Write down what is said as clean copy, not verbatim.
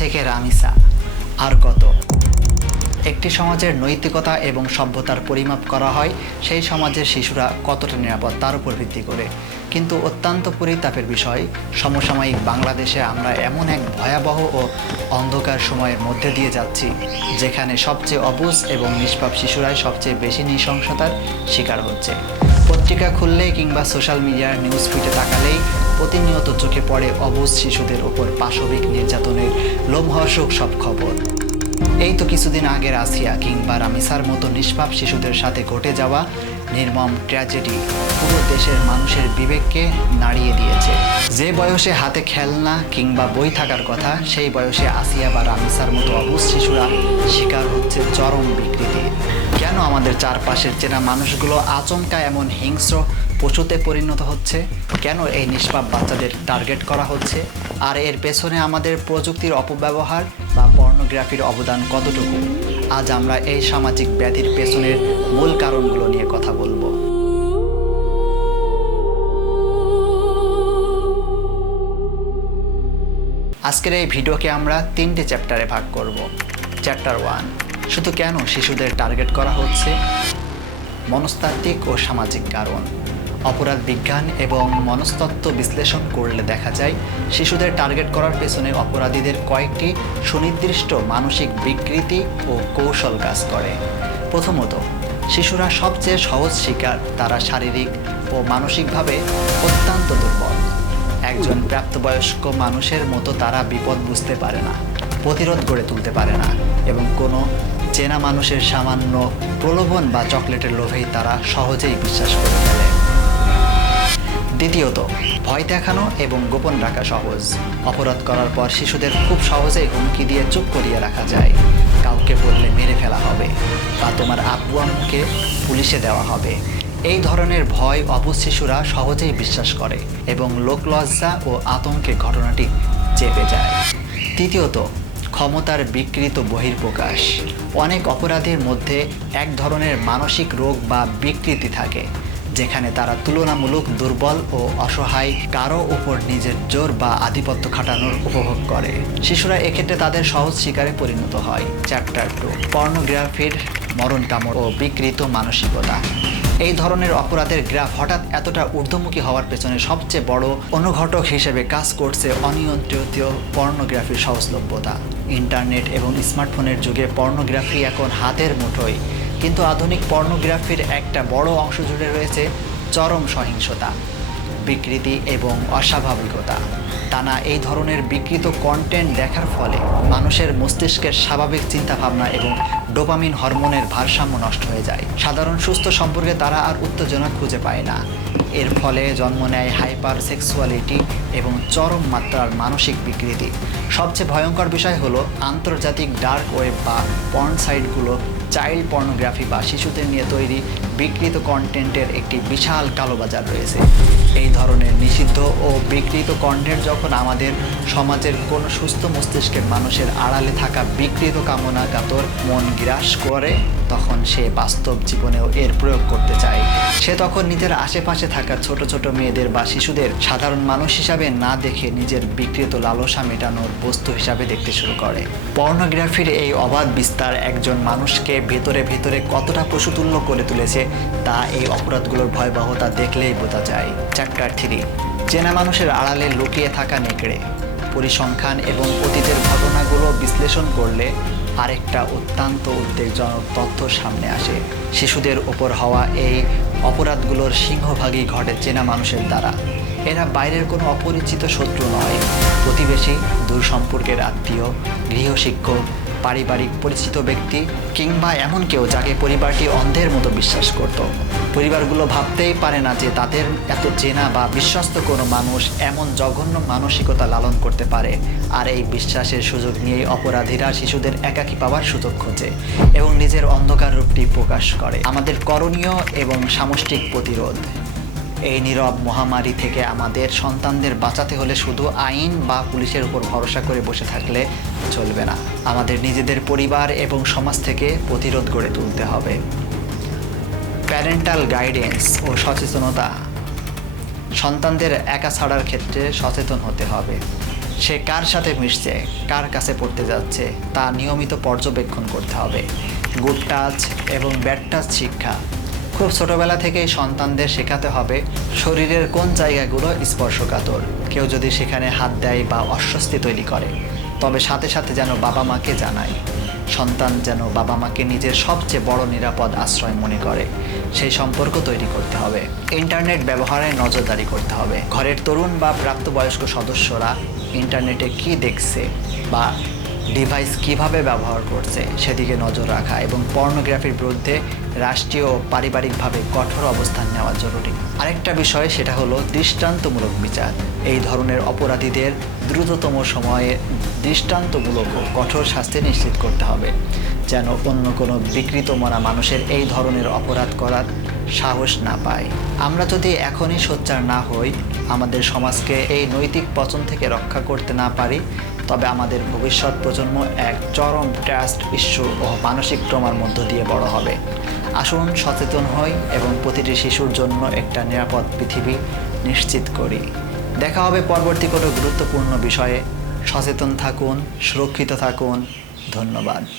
থেকে রামিসা আর কত। একটি সমাজের নৈতিকতা এবং সভ্যতার পরিমাপ করা হয় সেই সমাজের শিশুরা কতটা নিরাপদ তার উপর ভিত্তি করে। কিন্তু অত্যন্ত পরিতাপের বিষয়, সমসাময়িক বাংলাদেশে আমরা এমন এক ভয়াবহ ও অন্ধকার সময়ের মধ্যে দিয়ে যাচ্ছি যেখানে সবচেয়ে অবুঝ এবং নিষ্পাপ শিশুরাই সবচেয়ে বেশি নৃশংসতার শিকার হচ্ছে। পত্রিকা খুললেই কিংবা সোশ্যাল মিডিয়ার নিউজ ফিডে তাকালেই প্রতিনিয়ত চোখে পড়ে অবুঝ শিশুদের ওপর পাশবিক নির্যাতনের লোমহর্ষক সব খবর। এই তো কিছুদিন আগের আসিয়া কিংবা রামিসার মতো নিষ্পাপ শিশুদের সাথে ঘটে যাওয়া নির্মম ট্র্যাজেডি পুরো দেশের মানুষের বিবেককে নাড়িয়ে দিয়েছে। যে বয়সে হাতে খেলনা কিংবা বই থাকার কথা, সেই বয়সে আসিয়া বা রামিসার মতো অবুঝ শিশুরা শিকার হচ্ছে চরম বিকৃতি। কেন আমাদের চারপাশের চেনা মানুষগুলো আচমকা এমন হিংস্র পশুতে পরিণত হচ্ছে? কেন এই নিষ্পাপ বাচ্চাদের টার্গেট করা হচ্ছে? আর এর পেছনে আমাদের প্রযুক্তির অপব্যবহার বা পর্নোগ্রাফির অবদান কতটুকু? আজ আমরা এই সামাজিক ব্যাধির পেছনের মূল কারণগুলো নিয়ে কথা বলবো। আজকের এই ভিডিওকে আমরা 3টে চ্যাপ্টারে ভাগ করব। চ্যাপ্টার 1, শুধু কেন শিশুদের টার্গেট করা হচ্ছে, মনস্তাত্ত্বিক ও সামাজিক কারণ। অপরাধ বিজ্ঞান এবং মনস্তত্ত্ব বিশ্লেষণ করলে দেখা যায় শিশুদের টার্গেট করার পেছনে অপরাধীদের কয়েকটি সুনির্দিষ্ট মানসিক বিকৃতি ও কৌশল কাজ করে। প্রথমত, শিশুরা সবচেয়ে সহজ শিকার। তারা শারীরিক ও মানসিকভাবে অত্যন্ত দুর্বল। একজন প্রাপ্তবয়স্ক মানুষের মতো তারা বিপদ বুঝতে পারে না, প্রতিরোধ গড়ে তুলতে পারে না এবং কোনো চেনা মানুষের সামান্য প্রলোভন বা চকলেটের লোভেই তারা সহজেই বিশ্বাস করে ফেলে। দ্বিতীয়ত, ভয় দেখানো এবং গোপন রাখা সহজ। অপরাধ করার পর শিশুদের খুব সহজেই হুমকি দিয়ে চুপ করিয়ে রাখা যায়। কাউকে বললে মেরে ফেলা হবে বা তোমার আব্বু আম্মুকে পুলিশে দেওয়া হবে। এই ধরনের ভয় অবুঝ শিশুরা সহজেই বিশ্বাস করে এবং লোকলজ্জা ও আতঙ্কে ঘটনাটি চেপে যায়। তৃতীয়ত, ক্ষমতার বিকৃত বহির্প্রকাশ। অনেক অপরাধীর মধ্যে এক ধরনের মানসিক রোগ বা বিকৃতি থাকে যেখানে তারা তুলনামূলক দুর্বল ও অসহায়, কারো উপর নিজের জোর বা আধিপত্য খাটানোর উপভোগ করে। শিশুরা এক্ষেত্রে তাদের সহজ শিকারে পরিণত হয়। চ্যাপ্টার 2, পর্নোগ্রাফির মরণ কামড় ও বিকৃত মানসিকতা। এই ধরনের অপরাধের গ্রাফ হঠাৎ এতটা ঊর্ধ্বমুখী হওয়ার পেছনে সবচেয়ে বড় অনুঘটক হিসেবে কাজ করছে অনিয়ন্ত্রিত পর্নোগ্রাফির সহজলভ্যতা। ইন্টারনেট এবং স্মার্টফোনের যুগে পর্নোগ্রাফি এখন হাতের মুঠোয়, কিন্তু আধুনিক পর্নোগ্রাফির একটা বড় অংশ জুড়ে রয়েছে চরম সহিংসতা, বিকৃতি এবং অস্বাভাবিকতা। টানা এই ধরনের বিকৃত কন্টেন্ট দেখার ফলে মানুষের মস্তিষ্কের স্বাভাবিক চিন্তাভাবনা এবং ডোপামিন হরমোনের ভারসাম্য নষ্ট হয়ে যায়। সাধারণ সুস্থ সম্পর্কে তারা আর উত্তেজনা খুঁজে পায় না। এর ফলে জন্ম নেয় হাইপার সেক্সুয়ালিটি এবং চরম মাত্রার মানসিক বিকৃতি। সবচেয়ে ভয়ঙ্কর বিষয় হলো আন্তর্জাতিক ডার্ক ওয়েব বা পর্ন সাইটগুলো চাইল্ড পর্নোগ্রাফি বা শিশুদের নিয়ে তৈরি বিকৃত কন্টেন্টের একটি বিশাল কালোবাজার রয়েছে। এই ধরনের নিষিদ্ধ ও বিকৃত কন্টেন্ট যখন আমাদের সমাজের কোনো সুস্থ মস্তিষ্কের মানুষের আড়ালে থাকা বিকৃত কামনা কাতর মন গ্রাস করে, তখন সে বাস্তব জীবনেও এর প্রয়োগ করতে চায়। সে তখন নিজের আশেপাশে থাকা ছোট ছোট মেয়েদের বা শিশুদের সাধারণ মানুষ হিসাবে না দেখে নিজের বিকৃত লালসা মেটানোর বস্তু হিসাবে দেখতে শুরু করে। পর্নোগ্রাফির এই অবাধ বিস্তার একজন মানুষকে ভেতরে ভেতরে কতটা পশুতুল্য করে তুলেছে তা এই অপরাধগুলোর ভয়াবহতা দেখলেই বোঝা যায়। চ্যাপ্টার 3, চেনা মানুষের আড়ালে লুকিয়ে থাকা নেকড়ে। পরিসংখ্যান এবং অতীতের ঘটনাগুলো বিশ্লেষণ করলে আরেকটা অত্যন্ত উদ্বেগজনক তথ্য সামনে আসে। শিশুদের ওপর হওয়া এই অপরাধগুলোর সিংহভাগই ঘটে চেনা মানুষের দ্বারা। এরা বাইরের কোনো অপরিচিত শত্রু নয়, প্রতিবেশী, দূর সম্পর্কের আত্মীয়, গৃহশিক্ষক, পারিবারিক পরিচিত ব্যক্তি কিংবা এমন কেউ যাকে পরিবারটি অন্ধের মতো বিশ্বাস করত। পরিবারগুলো ভাবতেই পারে না যে তাদের এত চেনা বা বিশ্বস্ত কোনো মানুষ এমন জঘন্য মানসিকতা লালন করতে পারে। আর এই বিশ্বাসের সুযোগ নিয়েই অপরাধীরা শিশুদের একাকী পাওয়ার সুযোগ খোঁজে এবং নিজের অন্ধকার রূপটি প্রকাশ করে। আমাদের করণীয় এবং সামষ্টিক প্রতিরোধ। এই নীরব মহামারী থেকে আমাদের সন্তানদের বাঁচাতে হলে শুধু আইন বা পুলিশের উপর ভরসা করে বসে থাকলে চলবে না। আমাদের নিজেদের পরিবার এবং সমাজ থেকে প্রতিরোধ গড়ে তুলতে হবে। প্যারেন্টাল গাইডেন্স ও সচেতনতা। সন্তানদের একা ছাড়ার ক্ষেত্রে সচেতন হতে হবে। সে কার সাথে মিশছে, কার কাছে পড়তে যাচ্ছে তা নিয়মিত পর্যবেক্ষণ করতে হবে। গুড টাচ এবং ব্যাড টাচ শিক্ষা খুব ছোটবেলা থেকেই সন্তানদের শেখাতে হবে শরীরের কোন জায়গাগুলো স্পর্শকাতর। কেউ যদি সেখানে হাত দেয় বা অস্বস্তি তৈরি করে, তবে সাথে সাথে যেন বাবা মাকে জানায়। সন্তান যেন বাবা মাকে নিজের সবচেয়ে বড় নিরাপদ আশ্রয় মনে করে, সেই সম্পর্ক তৈরি করতে হবে। ইন্টারনেট ব্যবহারে নজরদারি করতে হবে। ঘরের তরুণ বা প্রাপ্তবয়স্ক সদস্যরা ইন্টারনেটে কি দেখছে বা ডিভাইস কিভাবে ব্যবহার করছে সেদিকে নজর রাখা এবং পর্নোগ্রাফির বিরুদ্ধে রাষ্ট্রীয় ও পারিবারিকভাবে কঠোর অবস্থান নেওয়া জরুরি। আরেকটা বিষয়, সেটা হলো দৃষ্টান্তমূলক বিচার। এই ধরনের অপরাধীদের দ্রুততম সময়ে দৃষ্টান্তমূলক ও কঠোর শাস্তি নিশ্চিত করতে হবে, যেন অন্য কোনো বিকৃত মনা মানুষের এই ধরনের অপরাধ করার সাহস না পায়। আমরা যদি এখনই সোচ্চার না হই, আমাদের সমাজকে এই নৈতিক পতন থেকে রক্ষা করতে না পারি, তবে আমাদের ভবিষ্যৎ প্রজন্ম এক চরম ট্রাস্ট ইস্যু ও মানসিক ট্রমার মধ্য দিয়ে বড় হবে। আসুন সচেতন হই এবং প্রতিটি শিশুর জন্য একটা নিরাপদ পৃথিবী নিশ্চিত করি। দেখা হবে পরবর্তী কোনো গুরুত্বপূর্ণ বিষয়ে। সচেতন থাকুন, সুরক্ষিত থাকুন। ধন্যবাদ।